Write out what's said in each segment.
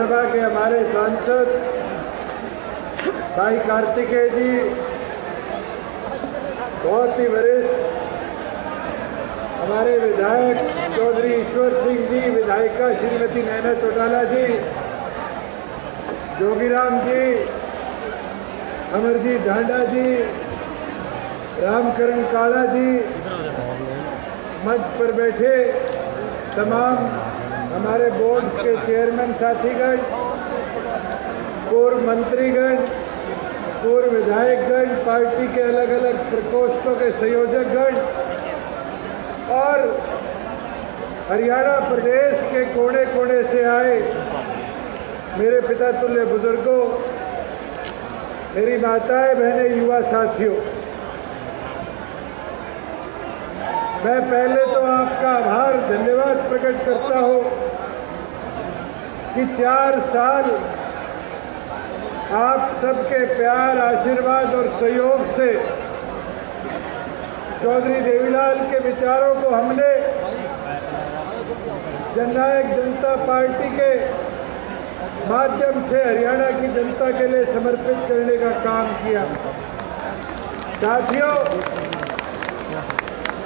राज्यसभा के हमारे सांसद भाई कार्तिकेय जी, बहुत ही वरिष्ठ हमारे विधायक चौधरी ईश्वर सिंह जी, विधायिका श्रीमती नैना चौटाला जी, जोगीराम जी, अमरजीत ढांडा जी, रामकरण काला जी, मंच पर बैठे तमाम हमारे बोर्ड के चेयरमैन साथीगण, पूर्व मंत्रीगण, पूर्व विधायकगण, पार्टी के अलग अलग प्रकोष्ठों के संयोजकगण और हरियाणा प्रदेश के कोने कोने से आए मेरे पिता तुल्य बुजुर्गों, मेरी माताएं, बहनें, युवा साथियों, मैं पहले तो आपका आभार धन्यवाद प्रकट करता हूं कि 4 साल आप सबके प्यार, आशीर्वाद और सहयोग से चौधरी देवीलाल के विचारों को हमने जननायक जनता पार्टी के माध्यम से हरियाणा की जनता के लिए समर्पित करने का काम किया। साथियों,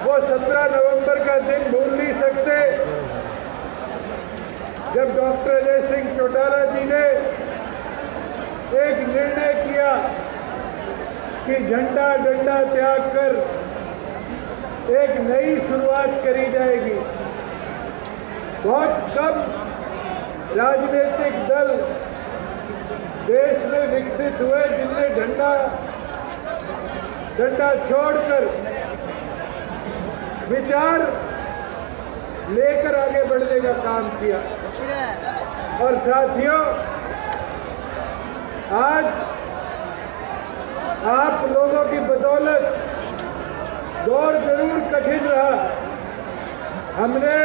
वो 17 नवंबर का दिन भूल नहीं सकते जब डॉक्टर अजय सिंह चौटाला जी ने एक निर्णय किया कि झंडा डंडा त्याग कर एक नई शुरुआत करी जाएगी। बहुत कम राजनीतिक दल देश में विकसित हुए जिनने डंडा छोड़कर विचार लेकर आगे बढ़ने का काम किया। और साथियों, आज आप लोगों की बदौलत दौर जरूर कठिन रहा। हमने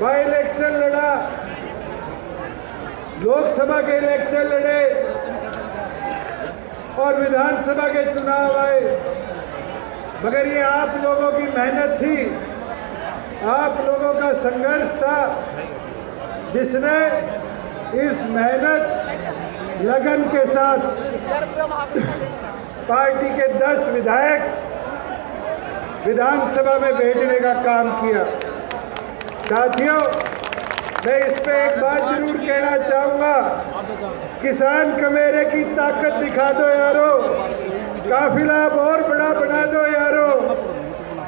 बाई इलेक्शन लड़ा, लोकसभा के इलेक्शन लड़े और विधानसभा के चुनाव आए, मगर ये आप लोगों की मेहनत थी, आप लोगों का संघर्ष था जिसने इस मेहनत लगन के साथ पार्टी के 10 विधायक विधानसभा में भेजने का काम किया। साथियों, मैं इस पे एक बात जरूर कहना चाहूंगा, किसान कमेरे की ताकत दिखा दो यारो, काफिला और बड़ा बना दो यारो।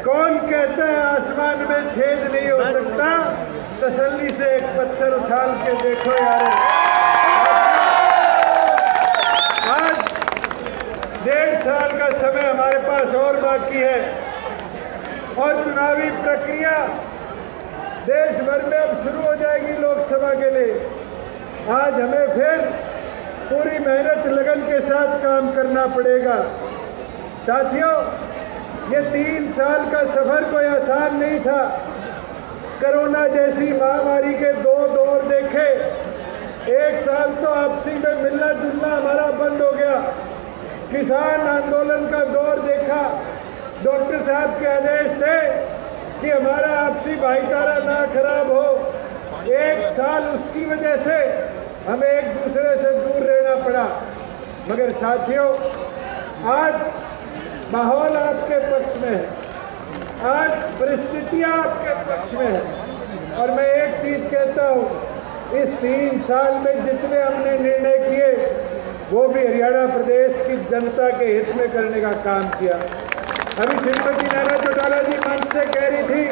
कौन कहता है आसमान में छेद नहीं हो सकता? तसल्ली से एक पत्थर उछाल के देखो यारो। आज 1.5 साल का समय हमारे पास और बाकी है और चुनावी प्रक्रिया देश भर में अब शुरू हो जाएगी लोकसभा के लिए। आज हमें फिर पूरी मेहनत लगन के साथ काम करना पड़ेगा। साथियों, ये 3 साल का सफर कोई आसान नहीं था। कोरोना जैसी महामारी के 2 दौर देखे। 1 साल तो आपसी में मिलना जुलना हमारा बंद हो गया। किसान आंदोलन का दौर देखा। डॉक्टर साहब के आदेश थे कि हमारा आपसी भाईचारा ना खराब हो। 1 साल उसकी वजह से हमें एक दूसरे से दूर रहना पड़ा। मगर साथियों, आज माहौल आपके पक्ष में है, आज परिस्थितियां आपके पक्ष में है। और मैं एक चीज कहता हूं, इस 3 साल में जितने हमने निर्णय किए वो भी हरियाणा प्रदेश की जनता के हित में करने का काम किया। अभी श्रीमती नैना चौटाला जी मंच से कह रही थी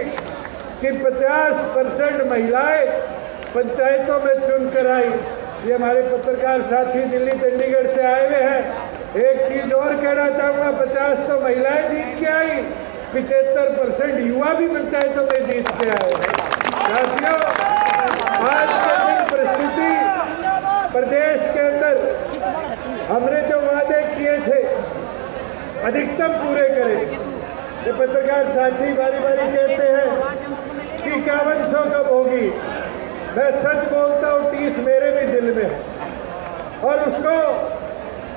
कि 50% महिलाएं पंचायतों में चुनकर आई। ये हमारे पत्रकार साथी दिल्ली चंडीगढ़ से आए हुए हैं। एक चीज और कहना चाहूँगा, 50 तो महिलाएं जीत के आई, 75% युवा भी पंचायतों में जीत के आए। साथियों, आज के दिन परिस्थिति प्रदेश के अंदर हमने जो वादे किए थे अधिकतम पूरे करें। ये पत्रकार साथी बारी बारी कहते हैं कि 5100 कब होगी। मैं सच बोलता हूँ, 30 मेरे भी दिल में है और उसको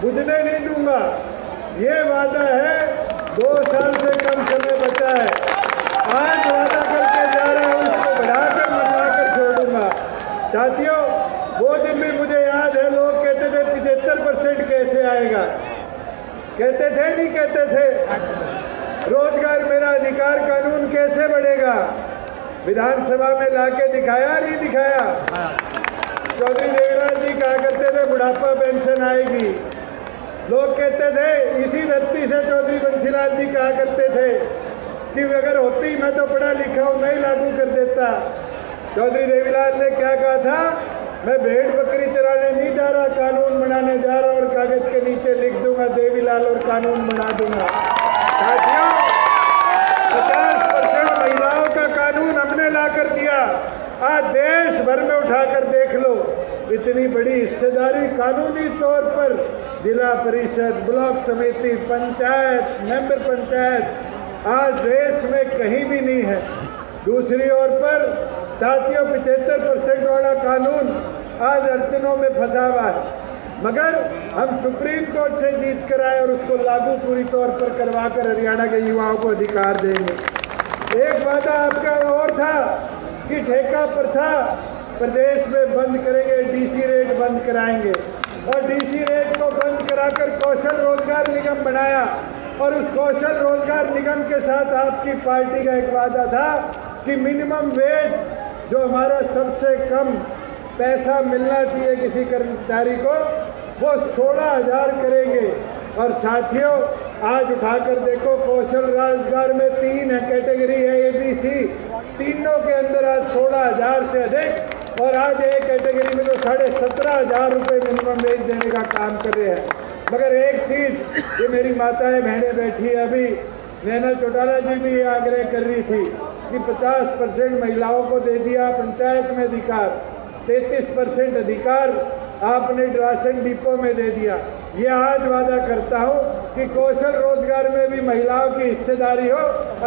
बुझने नहीं दूंगा। ये वादा है, 2 साल से कम समय बचा है। आज वादा करके जा रहा हूँ, इसको बढ़ाकर मनाकर छोड़ूंगा। आएगा। कहते थे नहीं कहते थे? रोजगार मेरा अधिकार कानून कैसे बढ़ेगा? विधानसभा में लाके दिखाया नहीं दिखाया? चौधरी देवीलाल जी कहा करते थे बुढ़ापा पेंशन आएगी। लोग कहते थे, इसी धरती से चौधरी बंसीलाल जी कहा करते थे कि अगर होती मैं तो पढ़ा लिखा हूं, मैं ही लागू कर देता। चौधरी देवीलाल ने क्या कहा था? मैं भेड़ बकरी चराने नहीं जा रहा, कानून बनाने जा रहा और कागज के नीचे लिख दूंगा देवीलाल और कानून बना दूंगा। साथियों, 50% महिलाओं का कानून हमने ला कर दिया। आज देश भर में उठाकर देख लो, इतनी बड़ी हिस्सेदारी कानूनी तौर पर जिला परिषद, ब्लॉक समिति, पंचायत, मेंबर पंचायत आज देश में कहीं भी नहीं है। दूसरी ओर पर साथियों 75% वाला कानून आज अड़चनों में फंसा हुआ है, मगर हम सुप्रीम कोर्ट से जीत कर आए और उसको लागू पूरी तौर पर करवाकर हरियाणा के युवाओं को अधिकार देंगे। एक वादा आपका और था कि ठेका प्रथा प्रदेश में बंद करेंगे, डीसी रेट बंद कराएंगे और डीसी रेट को बंद कराकर कौशल रोजगार निगम बनाया। और उस कौशल रोजगार निगम के साथ आपकी पार्टी का एक वादा था कि मिनिमम वेज, जो हमारा सबसे कम पैसा मिलना चाहिए किसी कर्मचारी को, वो 16,000 करेंगे। और साथियों, आज उठाकर देखो, कौशल रोजगार में 3 कैटेगरी है, ABC, तीनों के अंदर आज 16,000 से अधिक, और आज एक कैटेगरी में तो 17,500 रुपये मिनिमम वेज देने का काम कर रहे हैं। मगर एक चीज़, ये मेरी माताएं बहनें बैठी है, अभी नैना चौटाला जी भी ये आग्रह कर रही थी कि 50% महिलाओं को दे दिया पंचायत में अधिकार, 33% अधिकार आपने राशन डिपो में दे दिया। ये आज वादा करता हूँ कि कौशल रोजगार में भी महिलाओं की हिस्सेदारी हो।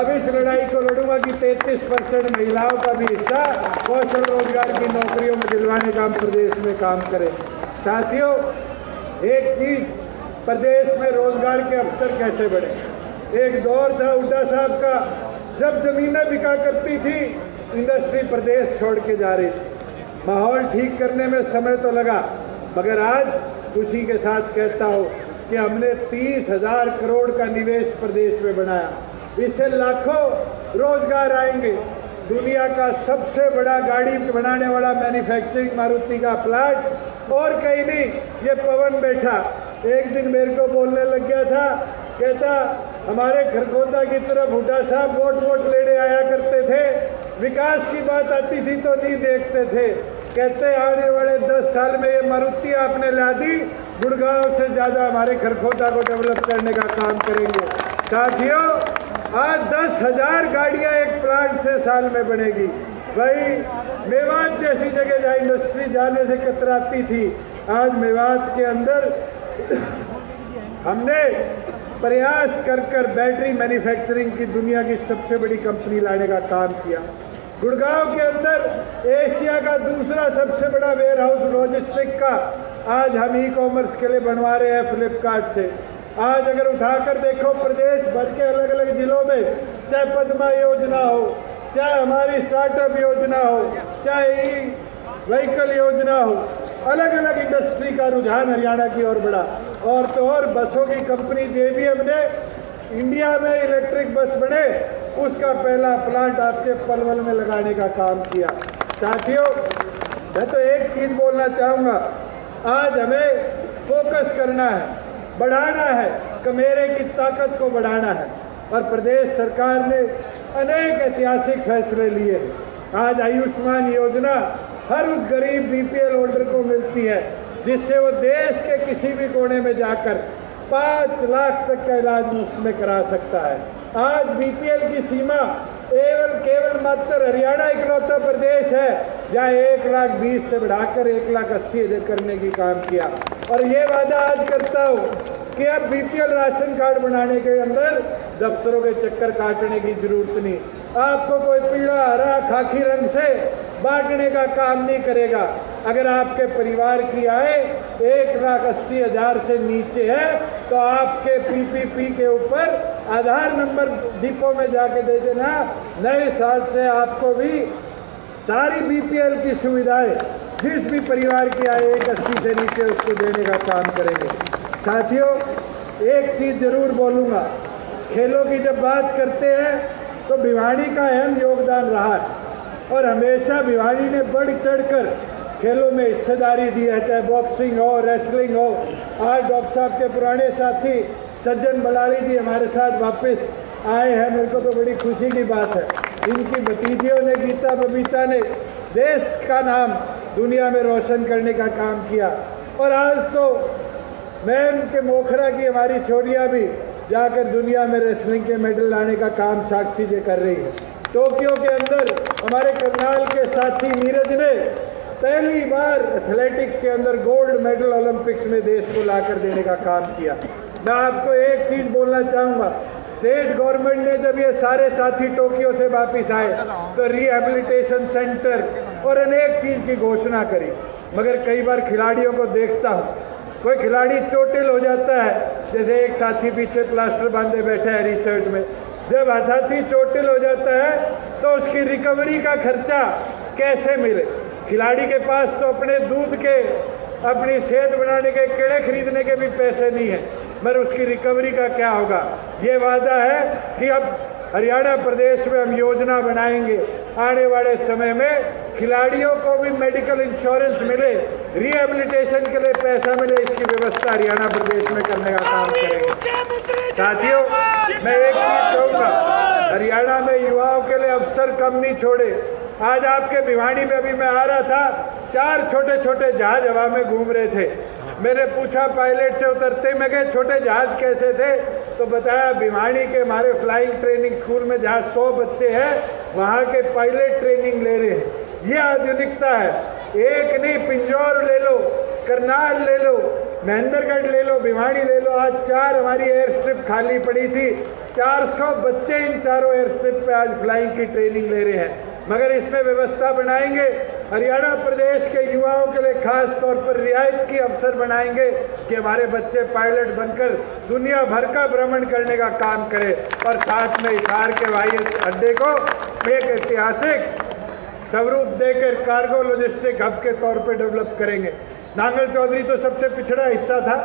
अब इस लड़ाई को लड़ूंगा कि 33% महिलाओं का भी हिस्सा कौशल रोजगार की नौकरियों में दिलवाने का हम प्रदेश में काम करें। साथियों, एक चीज, प्रदेश में रोजगार के अवसर कैसे बढ़े। एक दौर था हुड्डा साहब का, जब जमीनें बिका करती थी, इंडस्ट्री प्रदेश छोड़ के जा रही थी। माहौल ठीक करने में समय तो लगा, मगर आज खुशी के साथ कहता हूँ कि हमने 30,000 करोड़ का निवेश प्रदेश में बनाया। इससे लाखों रोजगार आएंगे। दुनिया का सबसे बड़ा गाड़ी बनाने वाला मैन्युफैक्चरिंग मारुति का प्लांट और कहीं नहीं, ये पवन बैठा एक दिन मेरे को बोलने लग गया था, कहता हमारे खरगोदा की तरफ हुड्डा साहब वोट लेने आया करते थे, विकास की बात आती थी तो नहीं देखते थे। कहते आने वाले 10 साल में ये मारुति आपने ला दी, गुड़गांव से ज़्यादा हमारे खरगोदा को डेवलप करने का काम करेंगे। साथियों, आज 10,000 गाड़ियाँ एक प्लांट से साल में बनेगी। भाई, मेवात जैसी जगह जहाँ इंडस्ट्री जाने से कतराती थी, आज मेवात के अंदर हमने प्रयास कर बैटरी मैन्युफैक्चरिंग की दुनिया की सबसे बड़ी कंपनी लाने का काम किया। गुड़गांव के अंदर एशिया का दूसरा सबसे बड़ा वेयर हाउस लॉजिस्टिक का आज हम ई-कॉमर्स के लिए बनवा रहे हैं फ्लिपकार्ट से। आज अगर उठाकर देखो, प्रदेश भर के अलग अलग जिलों में, चाहे पद्मा योजना हो, चाहे हमारी स्टार्टअप योजना हो, चाहे ई व्हीकल योजना हो, अलग अलग इंडस्ट्री का रुझान हरियाणा की ओर बढ़ा। और तो और बसों की कंपनी JBM ने इंडिया में इलेक्ट्रिक बस बने, उसका पहला प्लांट आपके पलवल में लगाने का काम किया। साथियों, मैं तो एक चीज़ बोलना चाहूँगा, आज हमें फोकस करना है, बढ़ाना है, कमेरे की ताकत को बढ़ाना है। और प्रदेश सरकार ने अनेक ऐतिहासिक फैसले लिए हैं। आज आयुष्मान योजना हर उस गरीब BPL होल्डर को मिलती है, जिससे वो देश के किसी भी कोने में जाकर 5 लाख तक का इलाज मुफ्त में करा सकता है। आज BPL की सीमा केवल मात्र हरियाणा इकलौता प्रदेश है जहाँ 1,20,000 से बढ़ाकर 1,80,000 करने की काम किया। और ये वादा आज करता हूँ कि अब BPL राशन कार्ड बनाने के अंदर दफ्तरों के चक्कर काटने की जरूरत नहीं। आपको कोई पीला, हरा, खाकी रंग से बांटने का काम नहीं करेगा। अगर आपके परिवार की आय 1,80,000 से नीचे है तो आपके PPP के ऊपर आधार नंबर डिपो में जाके दे देना। नए साल से आपको भी सारी BPL की सुविधाएं जिस भी परिवार की आय 1,80 से नीचे उसको देने का काम करेंगे। साथियों, एक चीज़ जरूर बोलूँगा, खेलों की जब बात करते हैं तो भिवानी का अहम योगदान रहा है और हमेशा भिवानी ने बढ़ चढ़कर खेलों में हिस्सेदारी दी है, चाहे बॉक्सिंग हो, रेसलिंग हो। आज डॉक्टर साहब के पुराने साथी सज्जन बलाड़ी जी हमारे साथ वापस आए हैं, मेरे को तो बड़ी खुशी की बात है। इनकी भतीजियों ने, गीता बबीता ने देश का नाम दुनिया में रोशन करने का काम किया और आज तो मैम के मोखरा की हमारी छोरियाँ भी जाकर दुनिया में रेसलिंग के मेडल लाने का काम साक्षी जी कर रही है। टोक्यो के अंदर हमारे करनाल के साथी नीरज ने पहली बार एथलेटिक्स के अंदर गोल्ड मेडल ओलंपिक्स में देश को लाकर देने का काम किया। मैं आपको एक चीज़ बोलना चाहूँगा, स्टेट गवर्नमेंट ने जब ये सारे साथी टोक्यो से वापस आए तो रिहेबिलिटेशन सेंटर और अनेक चीज़ की घोषणा करी, मगर कई बार खिलाड़ियों को देखता हूँ, कोई खिलाड़ी चोटिल हो जाता है, जैसे एक साथी पीछे प्लास्टर बांधे बैठा है रिसर्ट में, जब साथी चोटिल हो जाता है तो उसकी रिकवरी का खर्चा कैसे मिले? खिलाड़ी के पास तो अपने दूध के, अपनी सेहत बनाने के कीड़े खरीदने के भी पैसे नहीं है, मगर उसकी रिकवरी का क्या होगा? ये वादा है कि अब हरियाणा प्रदेश में हम योजना बनाएंगे, आने वाले समय में खिलाड़ियों को भी मेडिकल इंश्योरेंस मिले, रिहेबिलिटेशन के लिए पैसा मिले, इसकी व्यवस्था हरियाणा प्रदेश में करने का काम करेंगे। साथियों, मैं एक चीज़ कहूँगा, हरियाणा में युवाओं के लिए अवसर कम नहीं छोड़े। आज आपके भिवानी में अभी मैं आ रहा था, 4 छोटे छोटे जहाज हवा में घूम रहे थे। मैंने पूछा पायलट से उतरते, मैं कहा छोटे जहाज कैसे थे? तो बताया भिवानी के हमारे फ्लाइंग ट्रेनिंग स्कूल में जहाँ 100 बच्चे हैं वहाँ के पायलट ट्रेनिंग ले रहे हैं। ये आधुनिकता है। एक नहीं, पिंजौर ले लो, करनाल ले लो, महेंद्रगढ़ ले लो, भिवानी ले लो, आज 4 हमारी एयर स्ट्रिप खाली पड़ी थी। 400 बच्चे इन चारों एयर स्ट्रिप पे आज फ्लाइंग की ट्रेनिंग ले रहे हैं। मगर इसमें व्यवस्था बनाएंगे, हरियाणा प्रदेश के युवाओं के लिए खास तौर पर रियायत की अवसर बनाएंगे कि हमारे बच्चे पायलट बनकर दुनिया भर का भ्रमण करने का काम करें और साथ में हिसार के हवाई अड्डे को एक ऐतिहासिक स्वरूप देकर कार्गो लॉजिस्टिक हब के तौर पर डेवलप करेंगे। नांगल चौधरी तो सबसे पिछड़ा हिस्सा था,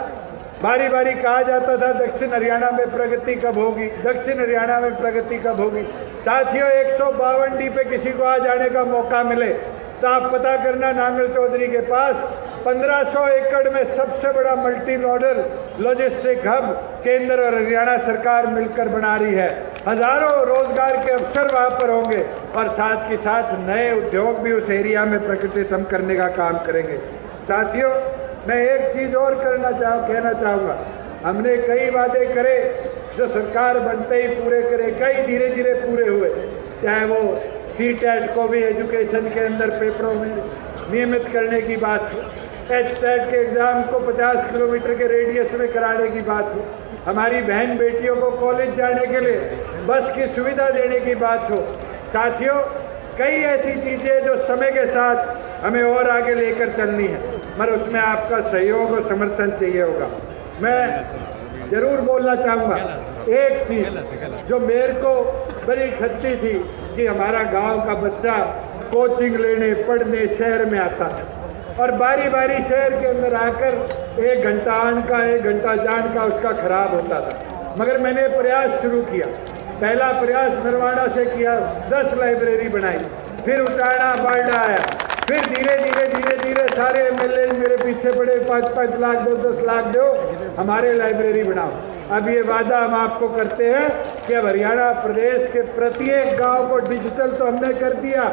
बारी बारी कहा जाता था दक्षिण हरियाणा में प्रगति कब होगी, दक्षिण हरियाणा में प्रगति कब होगी। साथियों, 152 डी पे किसी को आ जाने का मौका मिले तो आप पता करना, नांगल चौधरी के पास 1500 एकड़ में सबसे बड़ा मल्टी नोडल लॉजिस्टिक हब केंद्र और हरियाणा सरकार मिलकर बना रही है। हजारों रोजगार के अवसर वहाँ पर होंगे और साथ ही साथ नए उद्योग भी उस एरिया में प्रकटित हम करने का काम करेंगे। साथियों, मैं एक चीज़ और कहना चाहूँगा, हमने कई वादे करे जो सरकार बनते ही पूरे करे, कई धीरे धीरे पूरे हुए, चाहे वो CTET को भी एजुकेशन के अंदर पेपरों में नियमित करने की बात हो, HTET के एग्ज़ाम को 50 किलोमीटर के रेडियस में कराने की बात हो, हमारी बहन बेटियों को कॉलेज जाने के लिए बस की सुविधा देने की बात हो। साथियों, कई ऐसी चीज़ें जो समय के साथ हमें और आगे लेकर चलनी है, मगर उसमें आपका सहयोग और समर्थन चाहिए होगा। मैं ज़रूर बोलना चाहूँगा, एक चीज़ जो मेरे को बड़ी खटती थी कि हमारा गांव का बच्चा कोचिंग लेने, पढ़ने शहर में आता था और बारी बारी शहर के अंदर आकर 1 घंटा आन का 1 घंटा जान का उसका खराब होता था। मगर मैंने प्रयास शुरू किया। पहला प्रयास नरवाड़ा से किया, 10 लाइब्रेरी बनाई, फिर उचाड़ा बाल्डा आया, फिर धीरे धीरे सारे MLA मेरे पीछे पड़े, 5-5 लाख दो, 10 लाख दो, हमारे लाइब्रेरी बनाओ। अब ये वादा हम आपको करते हैं कि अब हरियाणा प्रदेश के प्रत्येक गांव को डिजिटल तो हमने कर दिया,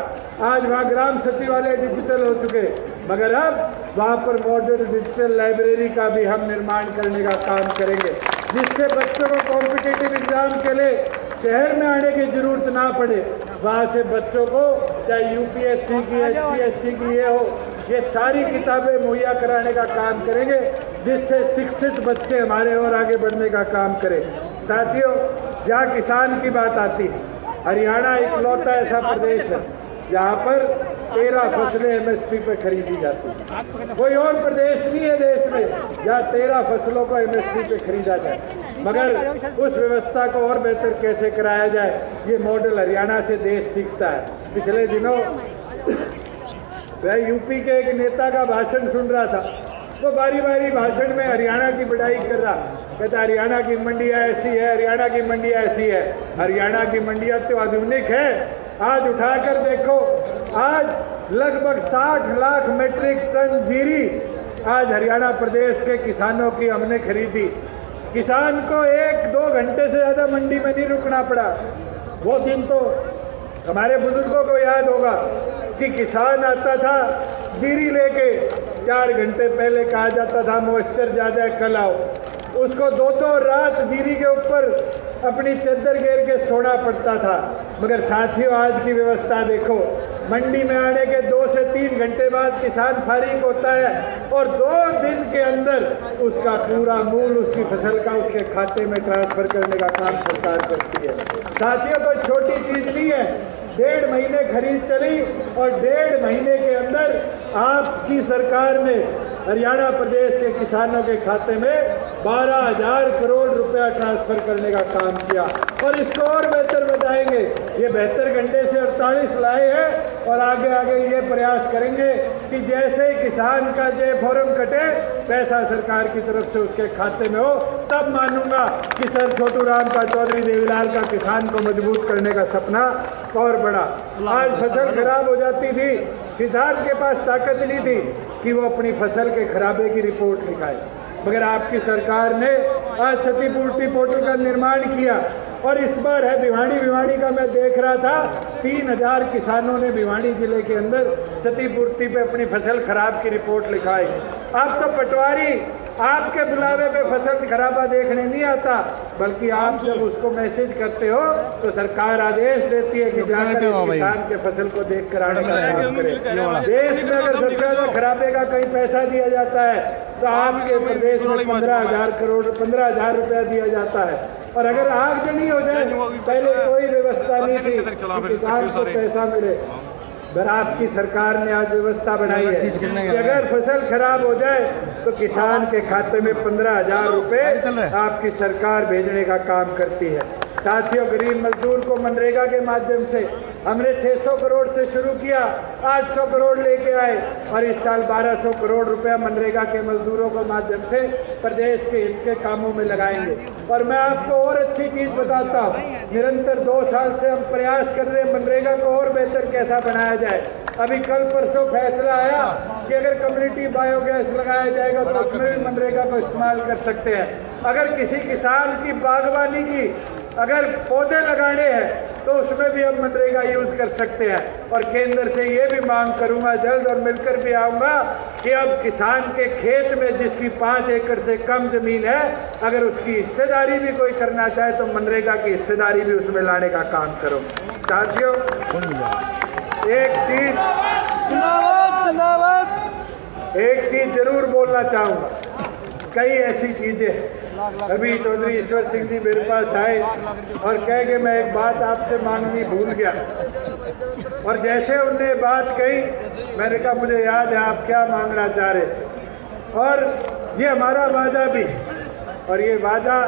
आज वहाँ ग्राम सचिवालय डिजिटल हो चुके, मगर अब वहाँ पर मॉडल डिजिटल लाइब्रेरी का भी हम निर्माण करने का काम करेंगे, जिससे बच्चों को कॉम्पिटिटिव एग्जाम के लिए शहर में आने की जरूरत ना पड़े। वहाँ से बच्चों को चाहे UPSC की, HPSC की ये हो, ये सारी किताबें मुहैया कराने का काम करेंगे, जिससे शिक्षित बच्चे हमारे और आगे बढ़ने का काम करें। साथियों, जहाँ किसान की बात आती है, हरियाणा इकलौता ऐसा प्रदेश है जहाँ पर 13 फसलें MSP पे खरीदी जाती है। कोई और प्रदेश नहीं है देश में जहाँ 13 फसलों को MSP पे खरीदा जाए। मगर उस व्यवस्था को और बेहतर कैसे कराया जाए, ये मॉडल हरियाणा से देश सीखता है। पिछले दिनों मैं UP के एक नेता का भाषण सुन रहा था, वो बारी बारी भाषण में हरियाणा की बड़ाई कर रहा, कहता हरियाणा की मंडियाँ ऐसी है, हरियाणा की मंडियाँ ऐसी है। हरियाणा की मंडियाँ तो आधुनिक है। आज उठाकर देखो, आज लगभग 60 लाख मीट्रिक टन जीरी आज हरियाणा प्रदेश के किसानों की हमने खरीदी। किसान को 1-2 घंटे से ज़्यादा मंडी में नहीं रुकना पड़ा। वो दिन तो हमारे बुजुर्गों को याद होगा कि किसान आता था जीरी लेके, 4 घंटे पहले कहा जाता था मॉइस्चर ज़्यादा है कल आओ। उसको 2-2 रात जीरी के ऊपर अपनी चद्दर घेर के सोना पड़ता था। मगर साथियों, आज की व्यवस्था देखो, मंडी में आने के 2 से 3 घंटे बाद किसान फारिग होता है और 2 दिन के अंदर उसका पूरा मूल उसकी फसल का उसके खाते में ट्रांसफर करने का काम सरकार करती है। साथियों, कोई छोटी चीज़ नहीं है। 1.5 महीने खरीद चली और 1.5 महीने के अंदर आपकी सरकार ने हरियाणा प्रदेश के किसानों के खाते में 12,000 करोड़ रुपया ट्रांसफर करने का काम किया और इसको और बेहतर बताएंगे। ये 72 घंटे से 48 लाए हैं और आगे आगे ये प्रयास करेंगे कि जैसे ही किसान का जे फॉर्म कटे, पैसा सरकार की तरफ से उसके खाते में हो, तब मानूंगा कि सर छोटू राम का, चौधरी देवीलाल का किसान को मजबूत करने का सपना और बड़ा। आज फसल खराब हो जाती थी, किसान के पास ताकत नहीं थी कि वो अपनी फसल के खराबे की रिपोर्ट लिखाए, मगर आपकी सरकार ने आज क्षतिपूर्ति पोर्टल का निर्माण किया और इस बार है भिवाड़ी का मैं देख रहा था, 3000 किसानों ने भिवाड़ी जिले के अंदर क्षतिपूर्ति पे अपनी फसल खराब की रिपोर्ट लिखाई। आप तो पटवारी आपके बुलावे पे फसल खराबा देखने नहीं आता, बल्कि आप जब उसको मैसेज करते हो तो सरकार आदेश देती है कि जाकर इस किसान के फसल को देख कर आने का काम करें। देश में अगर सबसे ज़्यादा खराबे का कहीं पैसा दिया जाता है तो आपके प्रदेश में 15,000 रुपया दिया जाता है। और अगर आगजनी हो जाए, पहले कोई व्यवस्था नहीं थी कि किसान को पैसा मिले, पर आपकी सरकार ने आज व्यवस्था बनाई है कि अगर फसल खराब हो जाए तो किसान के खाते में 15,000 रुपये आपकी सरकार भेजने का काम करती है। साथियों, गरीब मजदूर को मनरेगा के माध्यम से हमने 600 करोड़ से शुरू किया, 800 करोड़ लेके आए और इस साल 1200 करोड़ रुपया मनरेगा के मजदूरों के माध्यम से प्रदेश के हित के कामों में लगाएंगे। और मैं आपको और अच्छी चीज़ बताता हूँ, निरंतर 2 साल से हम प्रयास कर रहे हैं मनरेगा को और बेहतर कैसा बनाया जाए। अभी कल परसों फैसला आया कि अगर कम्युनिटी बायोगैस लगाया जाएगा तो उसमें भी मनरेगा को इस्तेमाल कर सकते हैं। अगर किसी किसान की बागवानी की अगर पौधे लगाने हैं तो उसमें भी हम मनरेगा यूज़ कर सकते हैं। और केंद्र से ये भी मांग करूंगा जल्द और मिलकर भी आऊँगा कि अब किसान के खेत में जिसकी 5 एकड़ से कम ज़मीन है, अगर उसकी हिस्सेदारी भी कोई करना चाहे तो मनरेगा की हिस्सेदारी भी उसमें लाने का काम करो। साथियों, एक चीज़ जरूर बोलना चाहूँगा, कई ऐसी चीज़ें अभी चौधरी ईश्वर सिंह जी मेरे पास आए और कह के मैं एक बात आपसे मांगनी भूल गया, और जैसे उनने बात कही मैंने कहा मुझे याद है आप क्या मांगना चाह रहे थे। और ये हमारा वादा भी, और ये वादा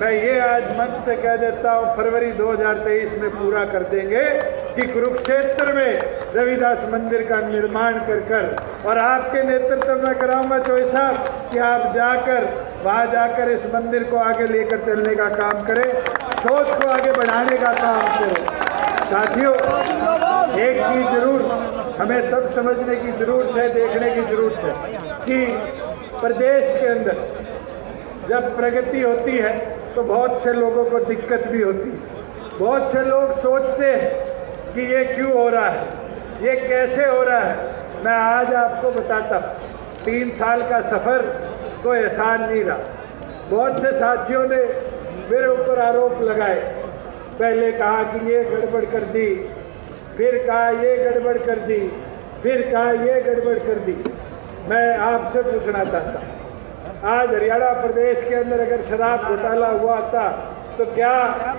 मैं ये आज मंच से कह देता हूँ, फरवरी 2023 में पूरा कर देंगे कि कुरुक्षेत्र में रविदास मंदिर का निर्माण कर और आपके नेतृत्व में कराऊंगा चौधरी साहब कि आप जाकर वहाँ जाकर इस मंदिर को आगे लेकर चलने का काम करें, सोच को आगे बढ़ाने का काम करें। साथियों, एक चीज़ जरूर हमें सब समझने की ज़रूरत है, देखने की ज़रूरत है कि प्रदेश के अंदर जब प्रगति होती है तो बहुत से लोगों को दिक्कत भी होती है। बहुत से लोग सोचते हैं कि ये क्यों हो रहा है, ये कैसे हो रहा है। मैं आज आपको बताता हूँ, 3 साल का सफ़र कोई आसान नहीं रहा। बहुत से साथियों ने मेरे ऊपर आरोप लगाए, पहले कहा कि ये गड़बड़ कर दी, फिर कहा ये गड़बड़ कर दी, फिर कहा ये गड़बड़ कर दी। मैं आपसे पूछना चाहता हूँ, आज हरियाणा प्रदेश के अंदर अगर शराब घोटाला हुआ था तो क्या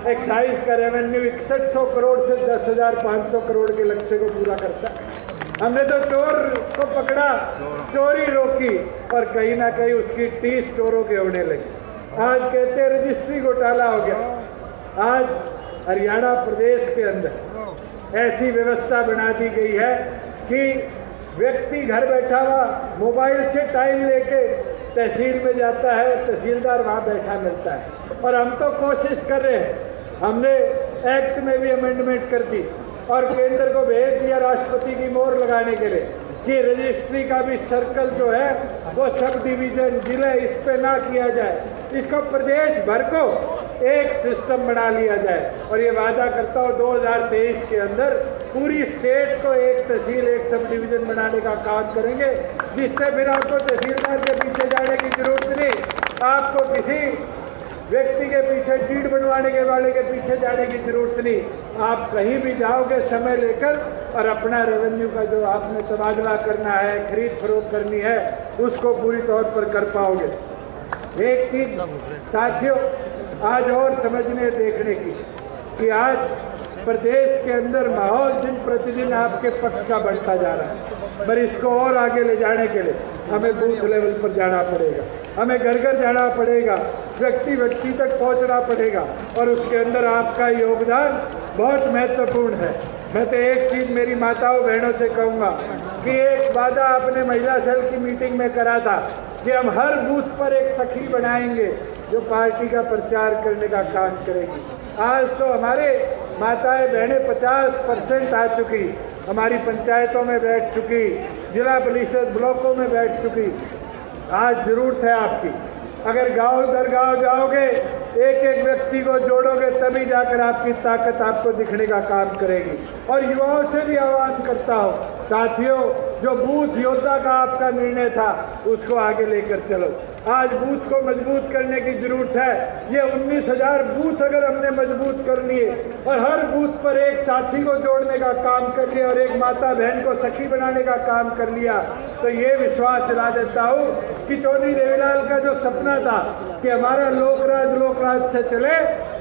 एक्साइज का रेवेन्यू 6100 करोड़ से 10,500 करोड़ के लक्ष्य को पूरा करता? हमने तो चोर को पकड़ा, चोरी रोकी और कहीं ना कहीं उसकी 30 चोरों के होने लगी। आज कहते हैं रजिस्ट्री घोटाला हो गया। आज हरियाणा प्रदेश के अंदर ऐसी व्यवस्था बना दी गई है कि व्यक्ति घर बैठा हुआ मोबाइल से टाइम लेके तहसील में जाता है, तहसीलदार वहाँ बैठा मिलता है। और हम तो कोशिश कर रहे हैं, हमने एक्ट में भी अमेंडमेंट कर दी और केंद्र को भेज दिया राष्ट्रपति की मोहर लगाने के लिए कि रजिस्ट्री का भी सर्कल जो है वो सब डिवीज़न जिले इस पे ना किया जाए, इसको प्रदेश भर को एक सिस्टम बना लिया जाए। और ये वादा करता हूँ 2023 के अंदर पूरी स्टेट को एक तहसील एक सब डिवीज़न बनाने का काम करेंगे, जिससे फिर आपको तहसीलदार के पीछे जाने की जरूरत नहीं, आपको किसी व्यक्ति के पीछे डीड बनवाने के वाले के पीछे जाने की जरूरत नहीं। आप कहीं भी जाओगे समय लेकर और अपना रेवेन्यू का जो आपने तबादला करना है, खरीद फरोख्त करनी है, उसको पूरी तौर पर कर पाओगे। एक चीज़ साथियों आज और समझने देखने की कि आज प्रदेश के अंदर माहौल दिन प्रतिदिन आपके पक्ष का बढ़ता जा रहा है, पर इसको और आगे ले जाने के लिए हमें बूथ लेवल पर जाना पड़ेगा, हमें घर घर जाना पड़ेगा, व्यक्ति व्यक्ति तक पहुंचना पड़ेगा और उसके अंदर आपका योगदान बहुत महत्वपूर्ण है। मैं तो एक चीज़ मेरी माताओं बहनों से कहूँगा कि एक वादा आपने महिला सेल की मीटिंग में करा था कि हम हर बूथ पर एक सखी बनाएंगे जो पार्टी का प्रचार करने का काम करेगी। आज तो हमारे माताएं बहनें 50% आ चुकी, हमारी पंचायतों में बैठ चुकी, जिला परिषद ब्लॉकों में बैठ चुकी। आज ज़रूरत है आपकी, अगर गांव दर गांव जाओगे, एक एक व्यक्ति को जोड़ोगे, तभी जाकर आपकी ताकत आपको दिखने का काम करेगी। और युवाओं से भी आह्वान करता हूँ साथियों, जो बूथ योद्धा का आपका निर्णय था उसको आगे लेकर चलो। आज बूथ को मजबूत करने की जरूरत है। ये 19,000 बूथ अगर हमने मजबूत कर लिए और हर बूथ पर एक साथी को जोड़ने का काम कर लिया और एक माता बहन को सखी बनाने का काम कर लिया, तो ये विश्वास दिला देता हूँ कि चौधरी देवीलाल का जो सपना था कि हमारा लोकराज से चले,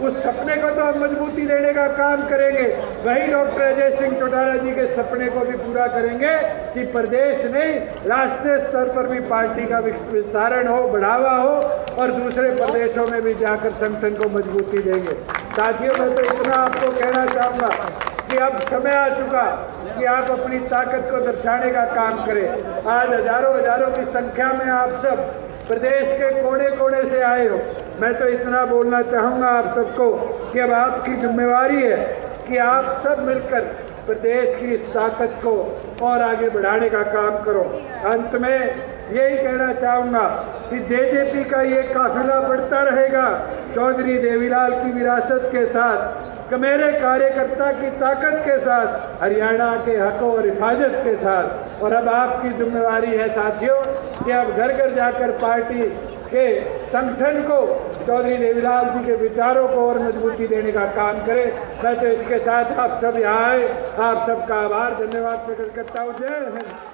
उस सपने को तो हम मजबूती देने का काम करेंगे। वही डॉक्टर अजय सिंह चौटाला जी के सपने को भी पूरा करेंगे कि प्रदेश नहीं राष्ट्रीय स्तर पर भी पार्टी का विस्तारण हो, बढ़ावा हो और दूसरे प्रदेशों में भी जाकर संगठन को मजबूती देंगे। साथियों मैं तो इतना आपको कहना चाहूँगा कि अब समय आ चुका कि आप अपनी ताकत को दर्शाने का काम करें। आज हजारों की संख्या में आप सब प्रदेश के कोने कोने से आए हो। मैं तो इतना बोलना चाहूँगा आप सबको कि अब आपकी जिम्मेवारी है कि आप सब मिलकर प्रदेश की इस ताकत को और आगे बढ़ाने का काम करो। अंत में यही कहना चाहूँगा कि जेजेपी का ये काफिला बढ़ता रहेगा चौधरी देवीलाल की विरासत के साथ, मेरे कार्यकर्ता की ताकत के साथ, हरियाणा के हक और हिफाजत के साथ। और अब आपकी जिम्मेवारी है साथियों कि अब घर घर जाकर पार्टी के संगठन को, चौधरी देवीलाल जी के विचारों को और मजबूती देने का काम करें। मैं तो इसके साथ आप सब यहाँ आए, आप सबका आभार धन्यवाद प्रकट करता हूँ। जय हिंद।